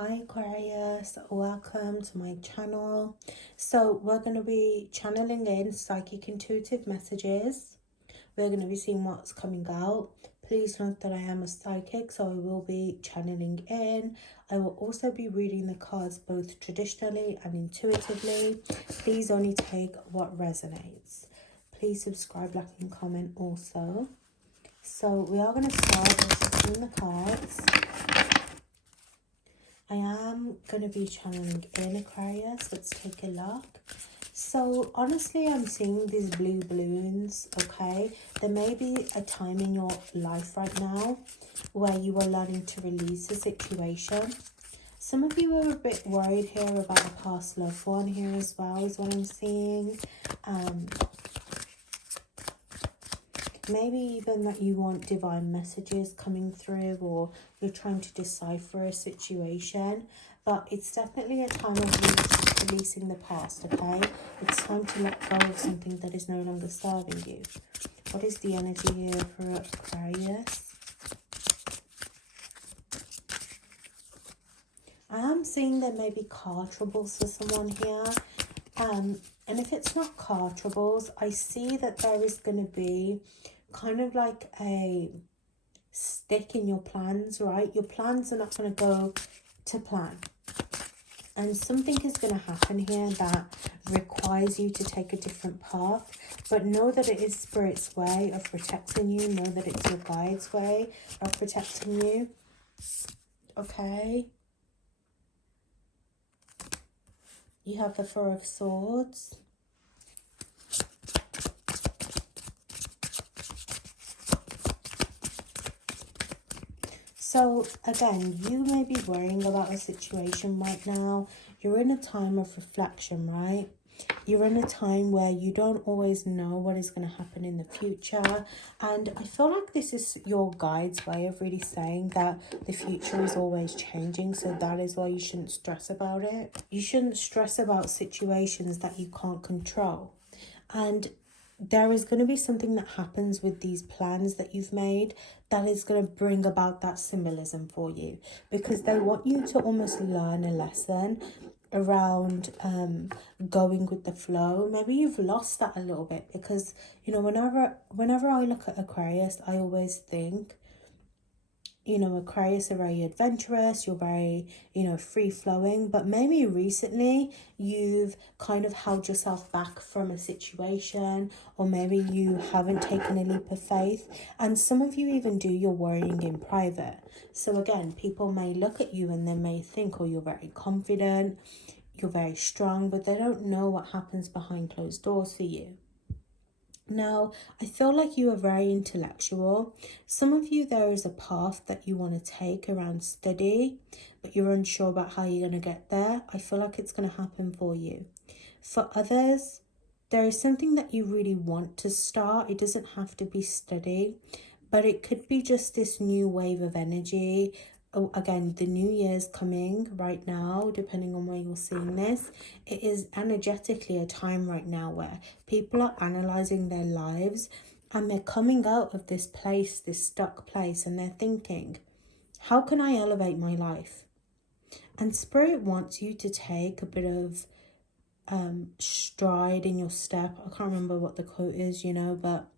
Hi Aquarius, welcome to my channel. So we're going to be channeling in psychic intuitive messages. We're going to be seeing what's coming out. Please note that I am a psychic, so I will be channeling in. I will also be reading the cards both traditionally and intuitively. Please only take what resonates. Please subscribe, like and comment also. So we are going to start with shuffling the cards. I am going to be channeling in Aquarius. Let's take a look. So honestly, I'm seeing these blue balloons, okay? There may be a time in your life right now where you are learning to release a situation. Some of you are a bit worried here about a past loved one here as well, is what I'm seeing. Maybe even that you want divine messages coming through, or you're trying to decipher a situation. But it's definitely a time of releasing the past, okay? It's time to let go of something that is no longer serving you. What is the energy here for Aquarius? I am seeing there may be car troubles for someone here. And if it's not car troubles, I see that there is going to be kind of like a stick in your plans, right? Your plans are not going to go to plan. And something is going to happen here that requires you to take a different path. But know that it is Spirit's way of protecting you. Know that it's your guide's way of protecting you. Okay. You have the Four of Swords. So again, you may be worrying about a situation right now. You're in a time of reflection, right? You're in a time where you don't always know what is going to happen in the future. And I feel like this is your guide's way of really saying that the future is always changing. So that is why you shouldn't stress about it. You shouldn't stress about situations that you can't control. And there is going to be something that happens with these plans that you've made that is going to bring about that symbolism for you, because they want you to almost learn a lesson around going with the flow. Maybe you've lost that a little bit, because you know, whenever I look at Aquarius, I always think, you know, Aquarius are very adventurous, you're very, you know, free-flowing, but maybe recently you've kind of held yourself back from a situation, or maybe you haven't taken a leap of faith, and some of you even do your worrying in private. So again, people may look at you and they may think, oh, you're very confident, you're very strong, but they don't know what happens behind closed doors for you. Now, I feel like you are very intellectual. Some of you, there is a path that you want to take around study, but you're unsure about how you're going to get there. I feel like it's going to happen for you. For others, there is something that you really want to start. It doesn't have to be study, but it could be just this new wave of energy. Oh, again, the new year's coming right now, depending on where you're seeing this. It is energetically a time right now where people are analysing their lives, and they're coming out of this place, this stuck place, and they're thinking, how can I elevate my life? And Spirit wants you to take a bit of stride in your step. I can't remember what the quote is, you know, but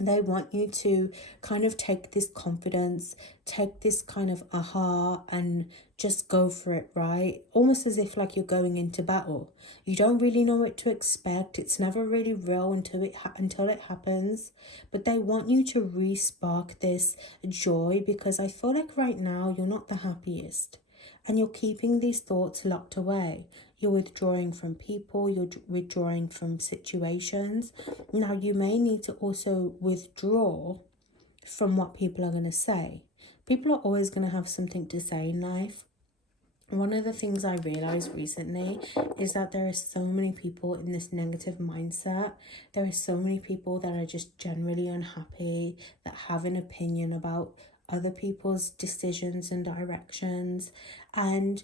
they want you to kind of take this confidence, take this kind of aha, and just go for it, right? Almost as if like you're going into battle. You don't really know what to expect. It's never really real until it happens. But they want you to re-spark this joy, because I feel like right now you're not the happiest. And you're keeping these thoughts locked away. You're withdrawing from people, you're withdrawing from situations. Now, you may need to also withdraw from what people are going to say. People are always going to have something to say in life. One of the things I realized recently is that there are so many people in this negative mindset. There are so many people that are just generally unhappy, that have an opinion about other people's decisions and directions. And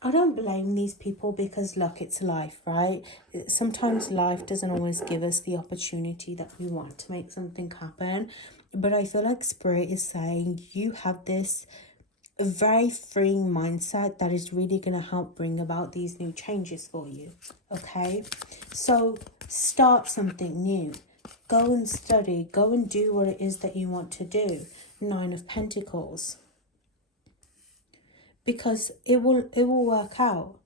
I don't blame these people, because look, it's life, right? Sometimes life doesn't always give us the opportunity that we want to make something happen. But I feel like Spirit is saying you have this a very freeing mindset that is really going to help bring about these new changes for you. Okay, so start something new. Go and study. Go and do what it is that you want to do. 9 of Pentacles. Because it will work out.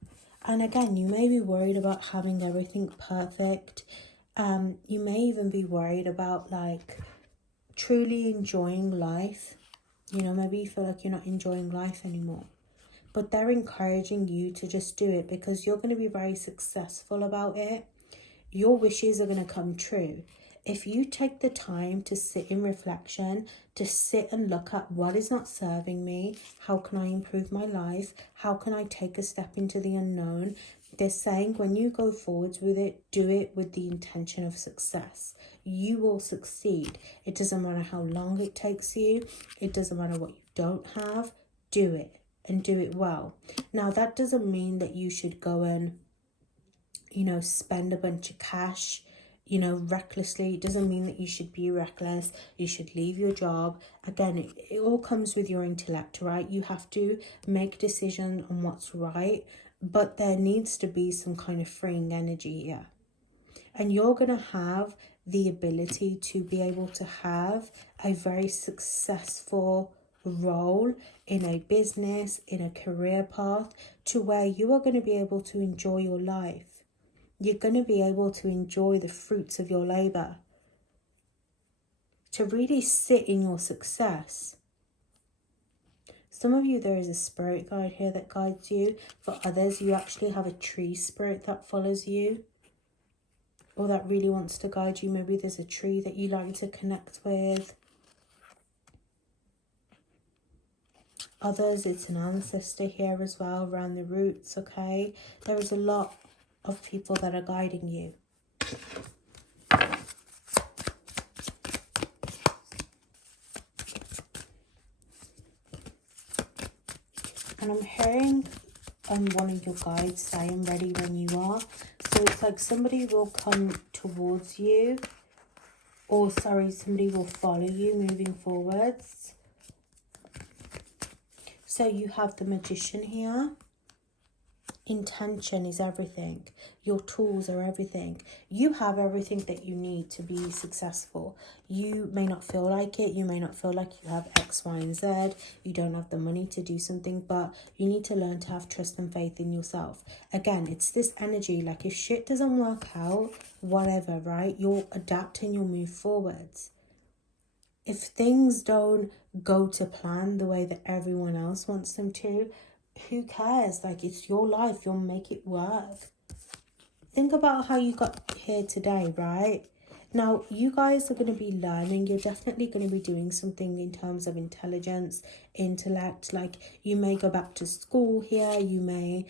And again, you may be worried about having everything perfect. You may even be worried about like truly enjoying life. You know, maybe you feel like you're not enjoying life anymore. But they're encouraging you to just do it because you're going to be very successful about it. Your wishes are going to come true. If you take the time to sit in reflection, to sit and look at what is not serving me, how can I improve my life, how can I take a step into the unknown, they're saying when you go forwards with it, do it with the intention of success. You will succeed. It doesn't matter how long it takes you. It doesn't matter what you don't have. Do it and do it well. Now, that doesn't mean that you should go and, you know, spend a bunch of cash, you know, recklessly. It doesn't mean that you should be reckless. You should leave your job. Again, it all comes with your intellect, right? You have to make decisions on what's right, but there needs to be some kind of freeing energy here. And you're going to have the ability to be able to have a very successful role in a business, in a career path, to where you are going to be able to enjoy your life. You're going to be able to enjoy the fruits of your labor, to really sit in your success. Some of you, there is a spirit guide here that guides you. For others, you actually have a tree spirit that follows you, or that really wants to guide you. Maybe there's a tree that you like to connect with. Others, it's an ancestor here as well, around the roots, okay? There is a lot of people that are guiding you. And I'm hearing one of your guides say, I'm ready when you are. So it's like somebody will come towards you, or sorry, somebody will follow you moving forwards. So you have the Magician here. Intention is everything. Your tools are everything. You have everything that you need to be successful. You may not feel like it. You may not feel like you have X, Y, and Z. You don't have the money to do something, but you need to learn to have trust and faith in yourself. Again, it's this energy, like if shit doesn't work out, whatever, right? You'll adapt and you'll move forwards. If things don't go to plan the way that everyone else wants them to, who cares? Like, it's your life. You'll make it work. Think about how you got here today, right? Now, you guys are going to be learning. You're definitely going to be doing something in terms of intelligence, intellect. Like, you may go back to school here. You may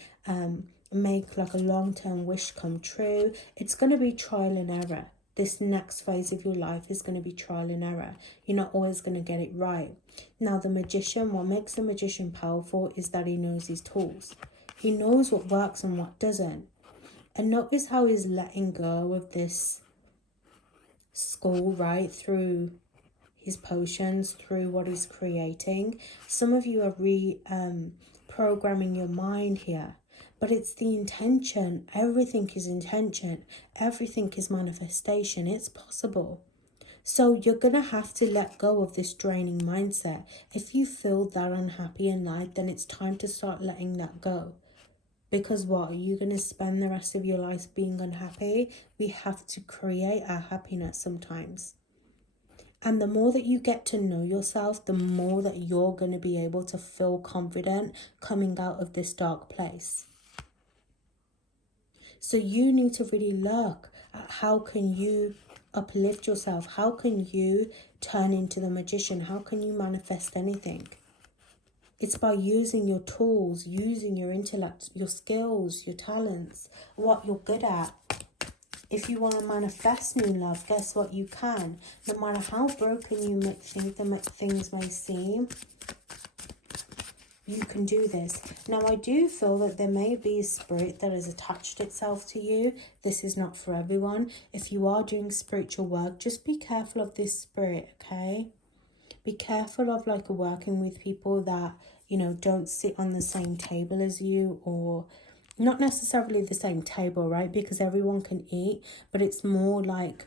make like a long-term wish come true. It's going to be trial and error. This next phase of your life is going to be trial and error. You're not always going to get it right. Now, the Magician, what makes the Magician powerful is that he knows his tools. He knows what works and what doesn't. And notice how he's letting go of this school, right, through his potions, through what he's creating. Some of you are programming your mind here. But it's the intention. Everything is intention. Everything is manifestation. It's possible. So you're going to have to let go of this draining mindset. If you feel that unhappy in life, then it's time to start letting that go. Because what? Are you going to spend the rest of your life being unhappy? We have to create our happiness sometimes. And the more that you get to know yourself, the more that you're going to be able to feel confident coming out of this dark place. So you need to really look at how can you uplift yourself? How can you turn into the Magician? How can you manifest anything? It's by using your tools, using your intellect, your skills, your talents, what you're good at. If you want to manifest new love, guess what? You can. No matter how broken you may think things may seem, you can do this. Now, I do feel that there may be a spirit that has attached itself to you. This is not for everyone. If you are doing spiritual work, just be careful of this spirit, okay? Be careful of like working with people that, you know, don't sit on the same table as you, or not necessarily the same table, right? Because everyone can eat, but it's more like,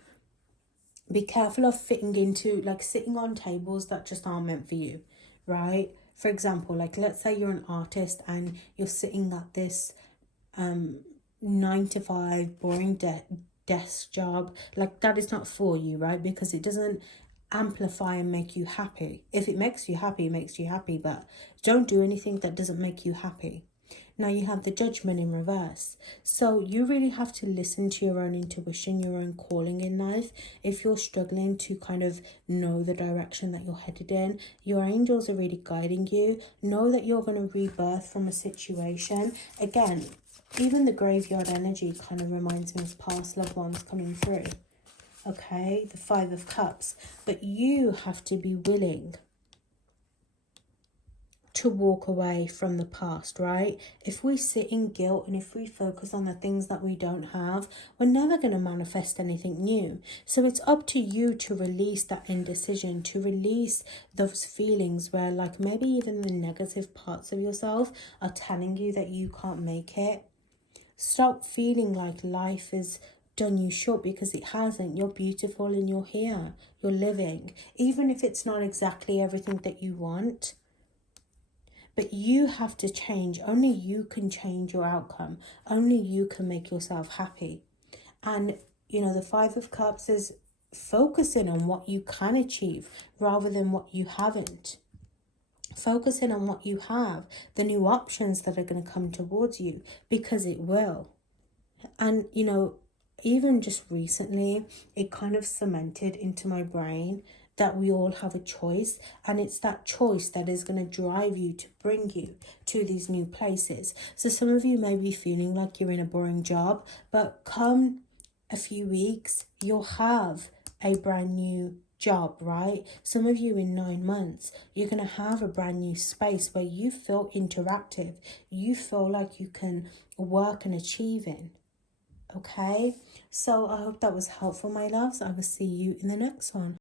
be careful of fitting into, like, sitting on tables that just aren't meant for you, right? For example, like, let's say you're an artist and you're sitting at this 9 to 5 boring desk job. Like, that is not for you, right? Because it doesn't amplify and make you happy. If it makes you happy, it makes you happy, but don't do anything that doesn't make you happy. Now you have the Judgment in reverse. So you really have to listen to your own intuition, your own calling in life. If you're struggling to kind of know the direction that you're headed in, your angels are really guiding you. Know that you're going to rebirth from a situation. Again, even the graveyard energy kind of reminds me of past loved ones coming through. Okay, the 5 of Cups. But you have to be willing to walk away from the past, right? If we sit in guilt and if we focus on the things that we don't have, we're never going to manifest anything new. So it's up to you to release that indecision, to release those feelings where, like, maybe even the negative parts of yourself are telling you that you can't make it. Stop feeling like life is done you short, because it hasn't. You're beautiful and you're here. You're living. Even if it's not exactly everything that you want. But you have to change. Only you can change your outcome. Only you can make yourself happy. And, you know, the 5 of Cups is focusing on what you can achieve rather than what you haven't. Focusing on what you have, the new options that are going to come towards you, because it will. And, you know, even just recently, it kind of cemented into my brain that we all have a choice, and it's that choice that is going to drive you to bring you to these new places. So some of you may be feeling like you're in a boring job, but come a few weeks, you'll have a brand new job, right? Some of you in 9 months, you're going to have a brand new space where you feel interactive. You feel like you can work and achieve in. Okay, so I hope that was helpful, my loves. I will see you in the next one.